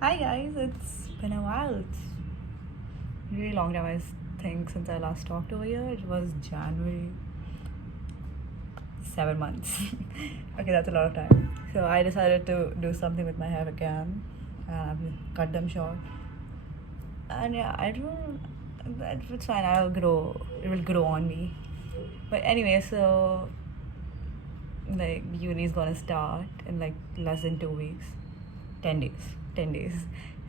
Hi guys, it's been a while. It's a really long time, I think, since I last talked over here. It was January, 7 months. Okay, that's a lot of time. So I decided to do something with my hair again. I've cut them short. And yeah, I don't. It's fine. I'll grow. It will grow on me. But anyway, so like uni's gonna start in like less than 2 weeks. 10 days. 10 days.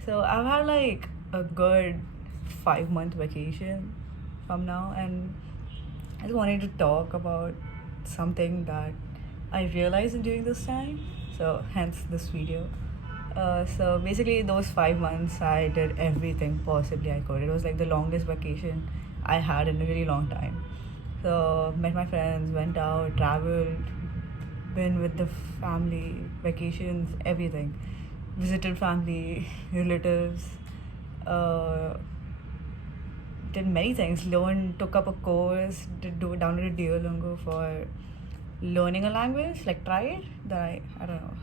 So I've had like a good 5 month vacation from now, and I just wanted to talk about something that I realized during this time. So hence this video. So basically, those 5 months, I did everything possibly I could. It was like the longest vacation I had in a really long time. So met my friends, went out, traveled, been with the family, vacations, everything. Visited family, relatives, uh, did many things. Learned, took up a course, downloaded Duolingo for learning a language. Like tried that I don't know.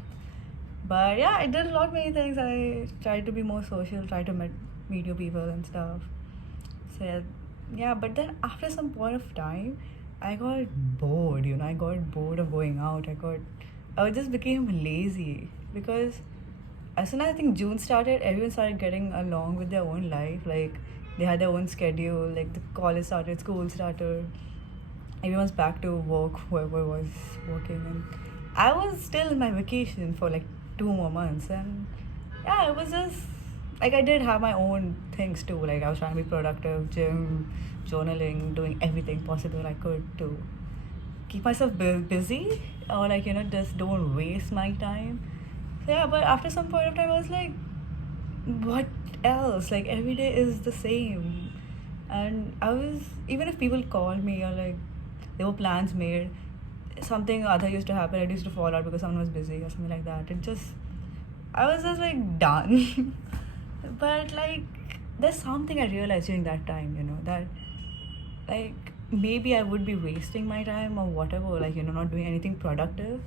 But yeah, I did a lot many things. I tried to be more social, tried to meet new people and stuff. So yeah, but then after some point of time, I got bored. I got bored of going out. I just became lazy because as soon as I think June started, everyone started getting along with their own life. Like they had their own schedule. Like the college started, school started. Everyone's back to work. Whoever was working, and I was still in my vacation for like 2 more months. And yeah, it was just like I did have my own things too. Like I was trying to be productive, gym, journaling, doing everything possible I could to keep myself busy, or like just don't waste my time. So yeah, but after some point of time, I was like, what else? Like every day is the same. And I was, even if people called me or like there were plans made, something other used to happen. It used to fall out because someone was busy or something like that. I was just like done. But like, there's something I realized during that time, that like maybe I would be wasting my time or whatever, like, not doing anything productive.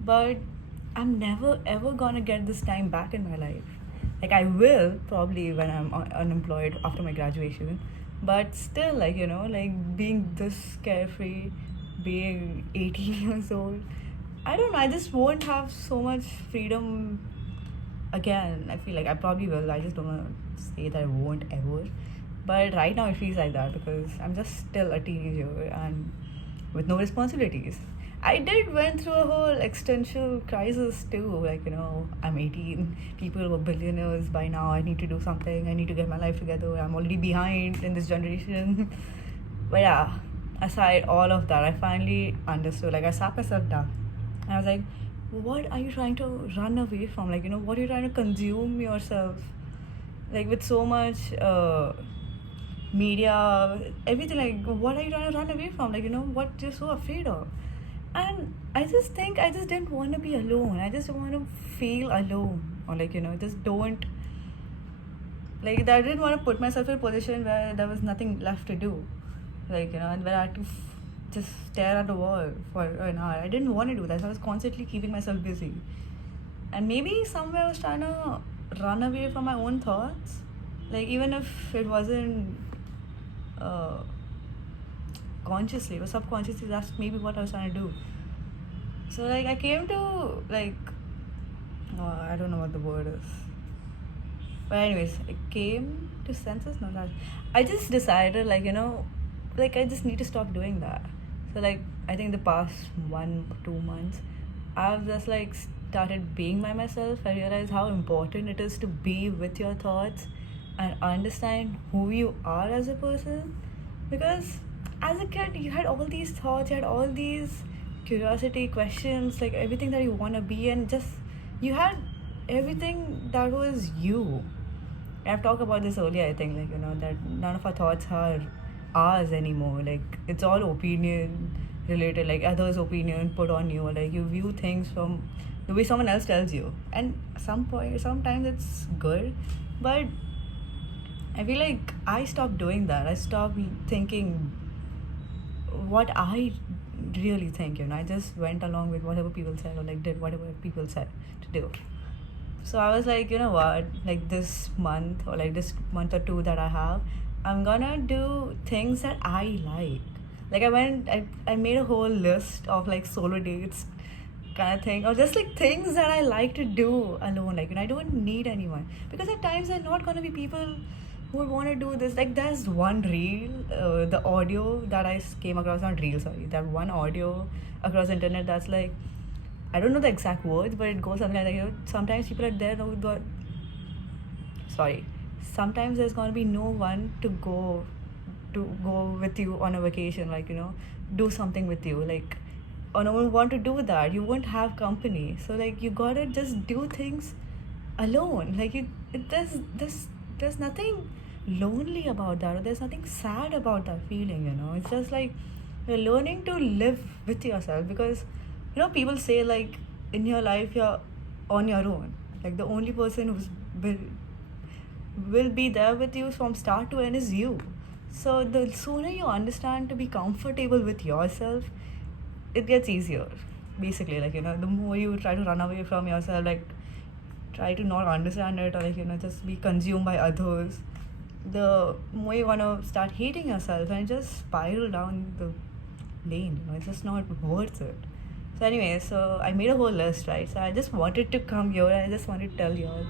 But I'm never ever gonna get this time back in my life. Like, I will probably when I'm unemployed after my graduation. But still, like, like being this carefree, being 18 years old, I don't know, I just won't have so much freedom again. I feel like I probably will. I just don't want to say that I won't ever. But right now it feels like that because I'm just still a teenager and with no responsibilities. I did went through a whole existential crisis too. Like, I'm 18, people were billionaires by now. I need to do something. I need to get my life together. I'm already behind in this generation. But yeah, aside all of that, I finally understood. Like, I sat myself down and I was like, what are you trying to run away from? Like, what are you trying to consume yourself? Like, with so much media, everything, like, what are you trying to run away from? Like, what you're so afraid of? And I just think I just didn't want to be alone. I just want to feel alone. Or, like, just don't. Like, I didn't want to put myself in a position where there was nothing left to do. Like, and where I had to just stare at the wall for an hour. I didn't want to do that. So I was constantly keeping myself busy. And maybe somewhere I was trying to run away from my own thoughts. Like, even if it wasn't uh, consciously or subconsciously, that's maybe what I was trying to do. So, like, I came to, like, I don't know what the word is. But anyways, I came to senses. No, that I just decided, like, like I just need to stop doing that. So like I think the past 1 2 months, I've just like started being by myself. I realized how important it is to be with your thoughts and understand who you are as a person. Because as a kid, you had all these thoughts, you had all these curiosity, questions, like everything that you want to be, and just you had everything that was you. I've talked about this earlier, I think, like, that none of our thoughts are ours anymore. Like, it's all opinion related, like, others' opinion put on you. Like, you view things from the way someone else tells you. And sometimes it's good, but I feel like I stopped doing that. I stopped thinking what I really think, I just went along with whatever people said or, like, did whatever people said to do. So I was like, you know what, like this month or like this month or two that I have, I'm gonna do things that I like. Like I made a whole list of like solo dates kind of thing, or just like things that I like to do alone. Like, I don't need anyone, because at times there are not gonna be people who would want to do this. Like, there's one reel, the audio that came across, not reel, sorry, that one audio across the internet that's like, I don't know the exact words, but it goes something like, sometimes people are there who got, sorry, sometimes there's gonna be no one to go with you on a vacation, like, do something with you, like, or no one want to do that. You won't have company, so like you gotta just do things alone. Like, there's nothing lonely about that, or there's nothing sad about that feeling. It's just like you're learning to live with yourself, because people say, like, in your life you're on your own. Like, the only person will be there with you from start to end is you. So the sooner you understand to be comfortable with yourself, it gets easier. Basically, like, the more you try to run away from yourself, like, try to not understand it, or like, just be consumed by others, the more you want to start hating yourself and just spiral down the lane. It's just not worth it. So anyway, so I made a whole list, right? So I just wanted to come here and I just wanted to tell y'all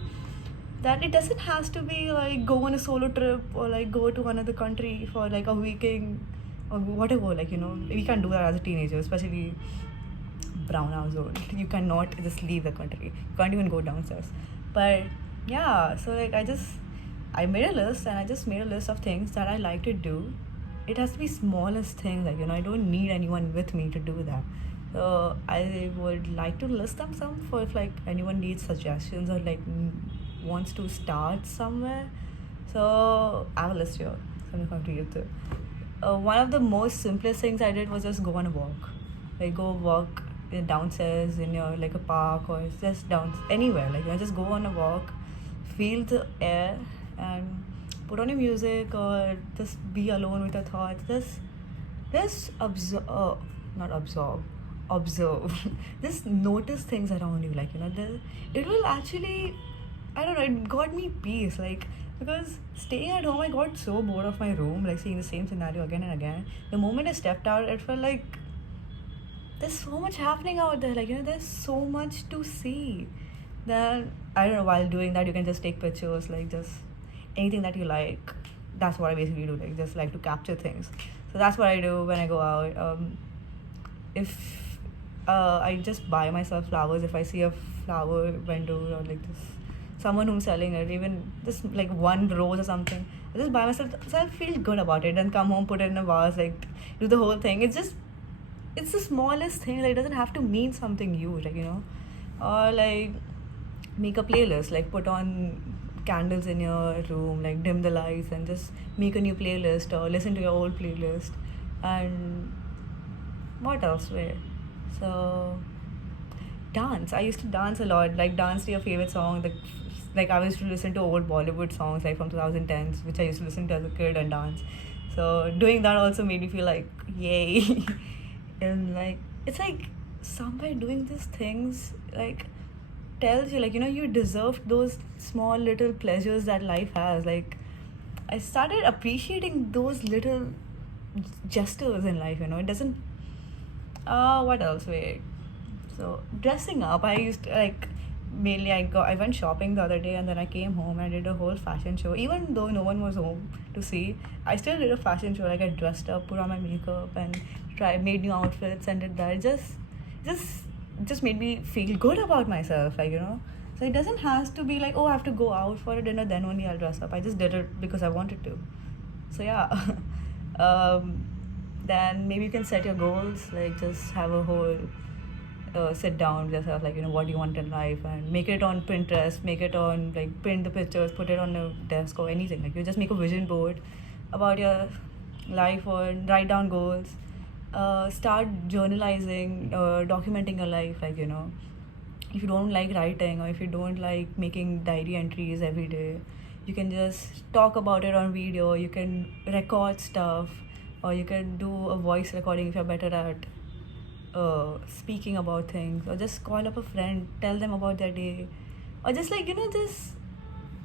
that it doesn't has to be like go on a solo trip or like go to another country for like a weekend or whatever. Like, we can't do that as a teenager, especially brown household. You cannot just leave the country. You can't even go downstairs. But yeah, so like I made a list, and I just made a list of things that I like to do. It has to be smallest things, like, I don't need anyone with me to do that. So I would like to list them some for if like anyone needs suggestions or like wants to start somewhere. So I have a list here. So I'm going to read it. One of the most simplest things I did was just go on a walk. Like, go walk downstairs in your like a park, or just down anywhere. Like, just go on a walk, feel the air, and put on your music, or just be alone with your thoughts. Just absorb, not absorb, observe. Just notice things around you. Like, it will actually, I don't know, it got me peace. Like, because staying at home, I got so bored of my room, like seeing the same scenario again and again. The moment I stepped out, it felt like there's so much happening out there. Like, there's so much to see. Then, I don't know, while doing that, you can just take pictures, like, just anything that you like. That's what I basically do, like, just like to capture things. So that's what I do when I go out. If I just buy myself flowers, if I see a flower vendor or like this someone who's selling it, even just like one rose or something, I just buy myself, so I feel good about it, and come home, put it in a vase, like, do the whole thing. It's the smallest thing. Like, it doesn't have to mean something huge, like, or like make a playlist, like put on candles in your room, like dim the lights and just make a new playlist, or listen to your old playlist. And what else? Wait, so dance. I used to dance a lot, like dance to your favorite song. Like I used to listen to old Bollywood songs, like from 2010s, which I used to listen to as a kid and dance. So doing that also made me feel like yay. And like, it's like somewhere doing these things like tells you, like, you deserve those small little pleasures that life has. Like, I started appreciating those little gestures in life. It doesn't what else? Wait, so dressing up, I used to, like, mainly I went shopping the other day, and then I came home and I did a whole fashion show. Even though no one was home to see, I still did a fashion show. Like, I dressed up, put on my makeup, and made new outfits and did that. Just made me feel good about myself, like, so it doesn't have to be like, oh, I have to go out for a dinner, then only I'll dress up. I just did it because I wanted to. So yeah. Then maybe you can set your goals, like just have a whole sit down with yourself, like, what do you want in life, and make it on Pinterest, make it on, like, print the pictures, put it on a desk or anything. Like, you just make a vision board about your life, or write down goals. Start journalizing, documenting your life. Like, if you don't like writing, or if you don't like making diary entries every day, you can just talk about it on video. You can record stuff, or you can do a voice recording if you're better at speaking about things, or just call up a friend, tell them about their day, or just like, just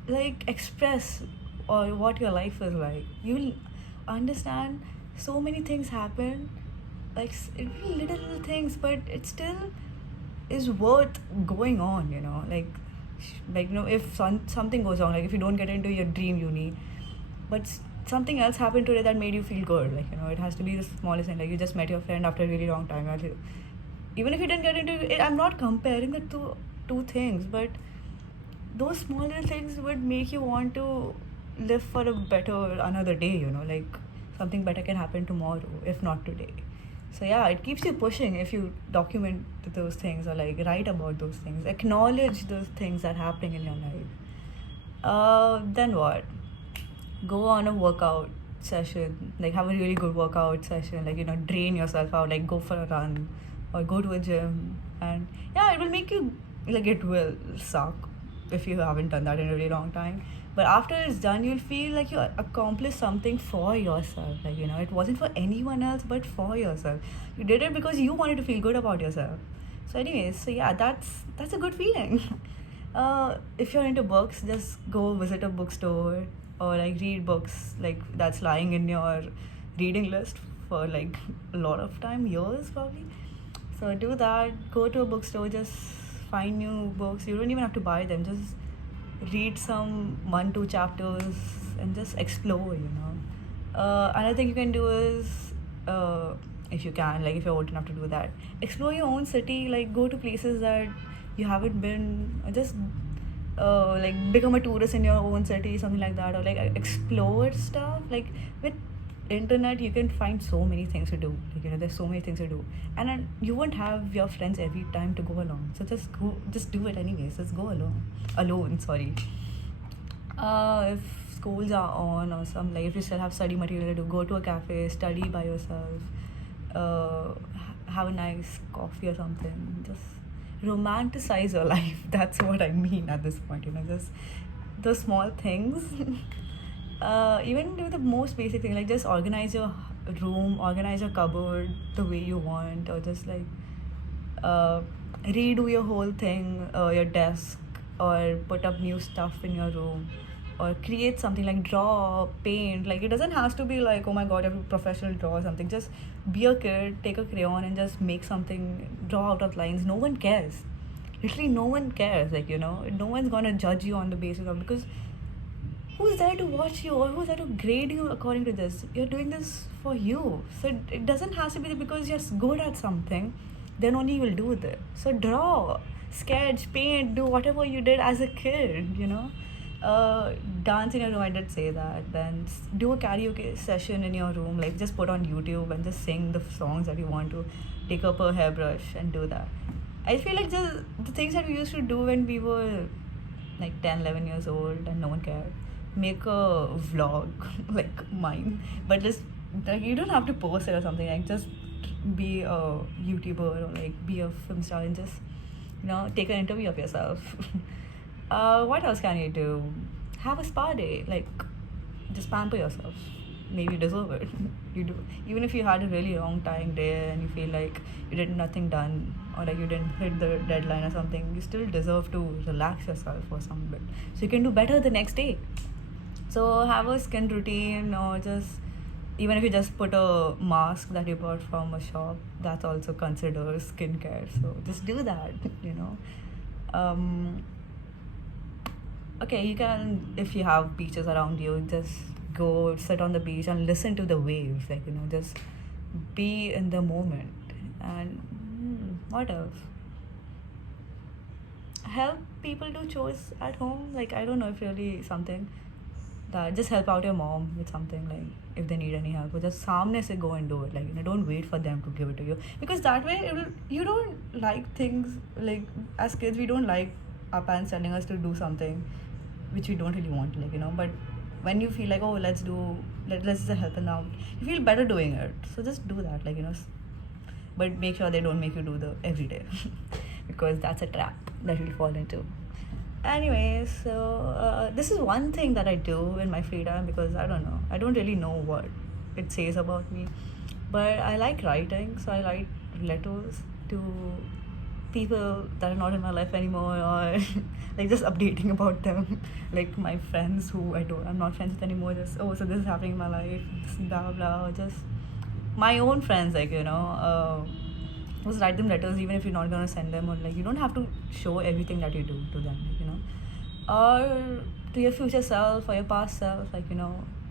like express or what your life is like. You'll understand so many things happen, like really little things, but it still is worth going on, if something goes wrong, like if you don't get into your dream uni, but something else happened today that made you feel good, it has to be the smallest thing, like you just met your friend after a really long time, even if you didn't get into it. I'm not comparing the two things, but those small little things would make you want to live for a better another day, like something better can happen tomorrow if not today. So yeah, it keeps you pushing if you document those things, or like write about those things, acknowledge those things that are happening in your life. Then what? Go on a workout session, like have a really good workout session, like drain yourself out, like go for a run or go to a gym. And yeah, it will make you, like, it will suck if you haven't done that in a really long time, but after it's done, you'll feel like you accomplished something for yourself, like it wasn't for anyone else but for yourself. You did it because you wanted to feel good about yourself. So anyways, so yeah, that's a good feeling. If you're into books, just go visit a bookstore, or like read books like that's lying in your reading list for like a lot of time, years probably. So do that. Go to a bookstore, just find new books. You don't even have to buy them, just read some 1-2 chapters and just explore. Another thing you can do is, if you can, like if you're old enough to do that, explore your own city, like go to places that you haven't been, or just like become a tourist in your own city, something like that, or like explore stuff. Like with internet, you can find so many things to do, like there's so many things to do, and then you won't have your friends every time to go along, so just do it anyways. Just go alone, sorry. If schools are on, or some, like if you still have study material to do, go to a cafe, study by yourself, have a nice coffee or something. Just romanticize your life. That's what I mean at this point, just the small things. Even do the most basic thing, like just organize your room, organize your cupboard the way you want, or just like redo your whole thing, your desk, or put up new stuff in your room, or create something, like draw, paint. Like it doesn't have to be like, oh my god, you have a professional draw or something. Just be a kid, take a crayon and just make something, draw out of lines. No one cares, literally no one cares, like no one's gonna judge you on the basis of, because who's there to watch you, or who's there to grade you according to this? You're doing this for you. So it doesn't have to be because you're good at something, then only you will do it. So draw, sketch, paint, do whatever you did as a kid, dance in your room, I did say that. Then do a karaoke session in your room, like just put on YouTube and just sing the songs that you want to. Take up a hairbrush and do that. I feel like the things that we used to do when we were like 10, 11 years old and no one cared. Make a vlog like mine, but just like you don't have to post it or something, like just be a YouTuber, or like be a film star and just take an interview of yourself. What else can you do? Have a spa day, like just pamper yourself. Maybe you deserve it. You do. Even if you had a really long time day and you feel like you did nothing done, or like you didn't hit the deadline or something, you still deserve to relax yourself for some bit, so you can do better the next day. So have a skin routine, or just, even if you just put a mask that you bought from a shop, that's also considered skincare. So just do that. Okay, you can, if you have beaches around you, just go sit on the beach and listen to the waves, like just be in the moment. And what else? Help people do chores at home, like I don't know if really something that, just help out your mom with something, like if they need any help, or just calmness and go and do it, like don't wait for them to give it to you, because that way you don't like things, like as kids we don't like our parents telling us to do something which we don't really want, like but when you feel like, oh, let's just help them out, you feel better doing it, so just do that, like but make sure they don't make you do the everyday because that's a trap that you'll fall into. Anyways, so this is one thing that I do in my free time, because I don't know, I don't really know what it says about me, but I like writing, so I write letters to people that are not in my life anymore, or like just updating about them. Like my friends who I'm not friends with anymore, just, oh, so this is happening in my life, this blah blah. Just my own friends, like, just write them letters even if you're not gonna send them, or like you don't have to show everything that you do to them, like, or to your future self or your past self, like,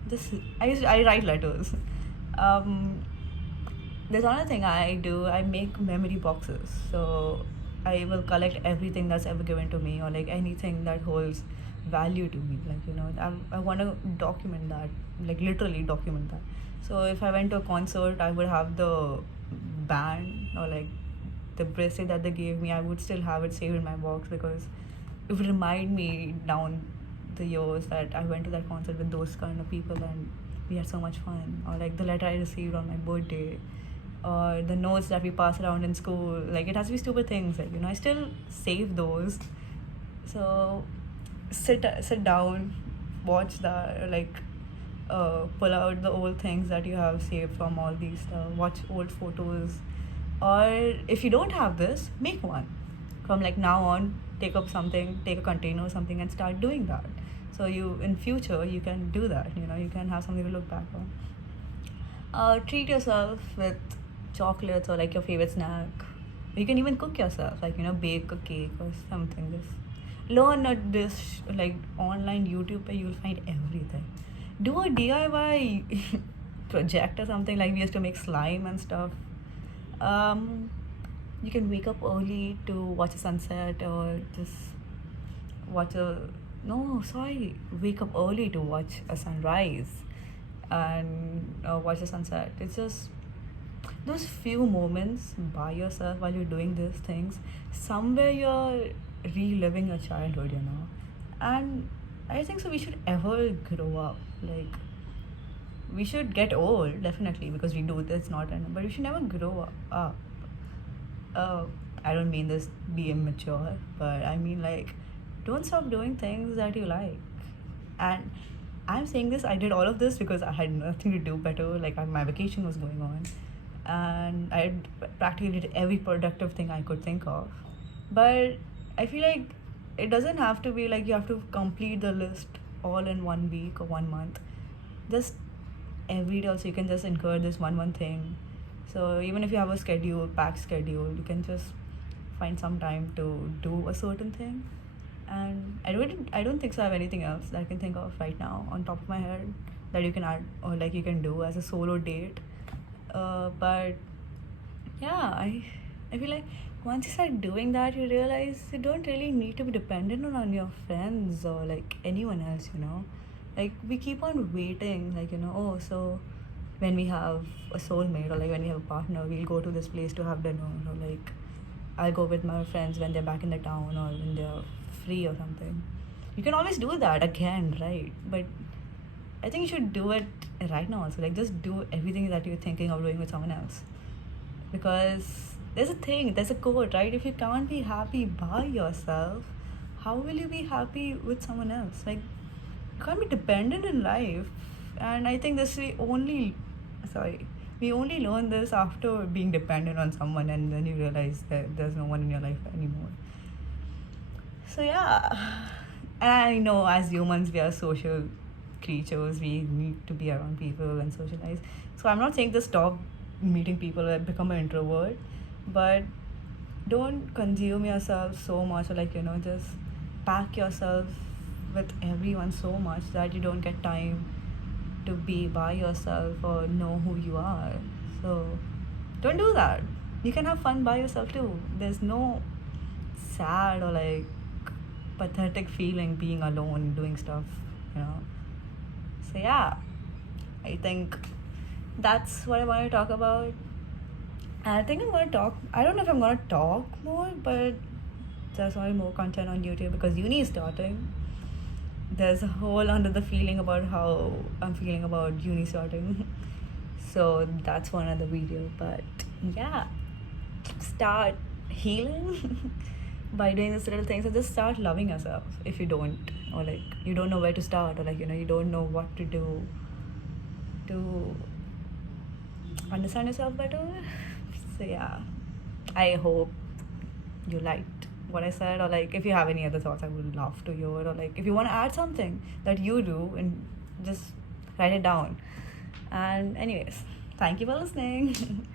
just I write letters. um there's another thing I do. I make memory boxes. So I will collect everything that's ever given to me, or like anything that holds value to me. Like, I want to document that, like literally document that. So if I went to a concert, I would have the band, or like the bracelet that they gave me. I would still have it saved in my box, because it would remind me down the years that I went to that concert with those kind of people and we had so much fun. Or like the letter I received on my birthday, or the notes that we pass around in school. Like, it has to be stupid things, like, I still save those. So sit down, watch that, like, pull out the old things that you have saved from all these stuff, watch old photos. Or if you don't have this, make one. From like now on, take up something, take a container or something, and start doing that. So you, in future, you can do that. You can have something to look back on. Treat yourself with chocolates or like your favorite snack. You can even cook yourself, like, bake a cake or something. Just learn a dish, like online YouTube, where you'll find everything. Do a DIY project or something, like we used to make slime and stuff. Um, you can wake up early to watch a sunset, or just watch a no, sorry, wake up early to watch a sunrise, and watch the sunset. It's just those few moments by yourself while you're doing these things. Somewhere you're reliving your childhood, and I think so we should ever grow up. Like, we should get old, definitely, because we do this, not enough, but we should never grow up. uh, I don't mean this be immature, but I mean, like, don't stop doing things that you like. And I'm saying this, I did all of this because I had nothing to do better. Like, my vacation was going on, and I practically did every productive thing I could think of. But I feel like it doesn't have to be like you have to complete the list all in 1 week or 1 month. Just every day, also, you can just incur this one thing. So even if you have a packed schedule, you can just find some time to do a certain thing. And I don't think so I have anything else that I can think of right now on top of my head that you can add, or like you can do as a solo date. But yeah, I feel like once you start doing that, you realize you don't really need to be dependent on your friends or like anyone else. Like, we keep on waiting, like, oh, so when we have a soulmate, or like when we have a partner, we'll go to this place to have dinner, or like I'll go with my friends when they're back in the town, or when they're free or something. You can always do that again, right? But I think you should do it right now also. Like, just do everything that you're thinking of doing with someone else. Because there's a quote, right? If you can't be happy by yourself, how will you be happy with someone else? Like, you can't be dependent in life. And I think we only learn this after being dependent on someone, and then you realize that there's no one in your life anymore. So yeah, and I know as humans we are social creatures. We need to be around people and socialize. So I'm not saying just stop meeting people and become an introvert, but don't consume yourself so much, or like, just pack yourself with everyone so much that you don't get time to be by yourself or know who you are. So don't do that. You can have fun by yourself too. There's no sad or like pathetic feeling being alone doing stuff. So yeah, I think that's what I want to talk about. I think I'm gonna talk. I don't know if I'm gonna talk more, but there's only more content on YouTube because uni is starting. There's a whole another feeling about how I'm feeling about uni starting. So that's one other video. But yeah, start healing by doing these little things, and just start loving yourself if you don't, or like you don't know where to start, or like you don't know what to do to understand yourself better. So yeah, I hope you liked what I said, or like if you have any other thoughts, I would love to hear. Or like if you want to add something that you do, and just write it down. And anyways, thank you for listening.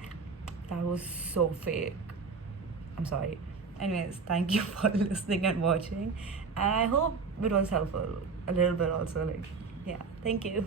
That was so fake. I'm sorry. Anyways, thank you for listening and watching. And I hope it was helpful a little bit also. Like, yeah, thank you.